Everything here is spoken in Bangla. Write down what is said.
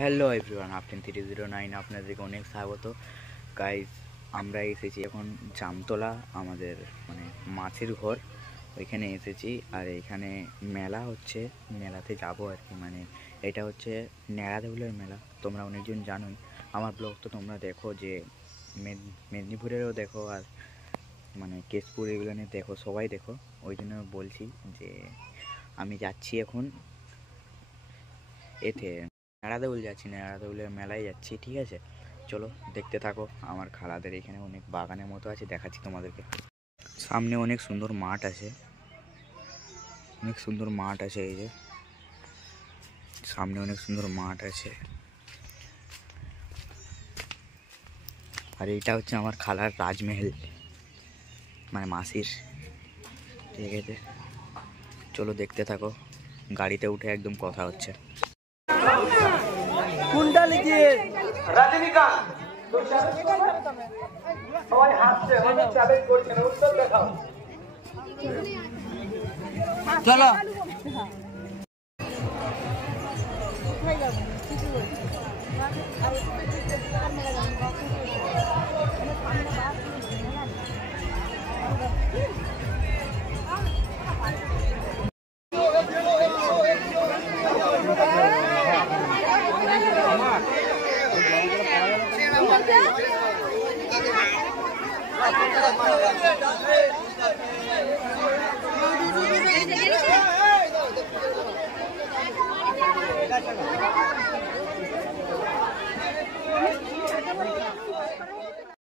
হ্যালো এভরিওয়ান, আপটেন 309 আপনাদেরকে অনেক স্বাগত। গাইজ, আমরা এসেছি এখন জামতলা, আমাদের মানে মাছের ঘর, ওইখানে এসেছি। আর এইখানে মেলা হচ্ছে, মেলাতে যাব আর কি। মানে এটা হচ্ছে নেড়াদেউলের মেলা, তোমরা অনেকজন জানোই। আমার ব্লগ তো তোমরা দেখো, যে মেদিনীপুরেরও দেখো, আর মানে কেশপুর এগুলো দেখো, সবাই দেখো। ওই জন্য বলছি যে আমি যাচ্ছি এখন এতে নেড়াদেউল যাচ্ছি, নেড়াদেউলের মেলায় যাচ্ছি, ঠিক আছে? চলো দেখতে থাকো। আমার খালাদের এখানে অনেক বাগানের মতো আছে, দেখাচ্ছি তোমাদেরকে। সামনে অনেক সুন্দর মাঠ আছে, অনেক সুন্দর মাঠ আছে। এই যে সামনে অনেক সুন্দর মাঠ আছে। আর এইটা হচ্ছে আমার খালার রাজমহল, মানে মাসির, ঠিক আছে? চলো দেখতে থাকো, গাড়িতে উঠে একদম কথা হচ্ছে। কোনটা লিখিয়ে রজনীকান্ত সবাই হাসছে, মানে চ্যালেঞ্জ করছে, উত্তর দেখাও। চলো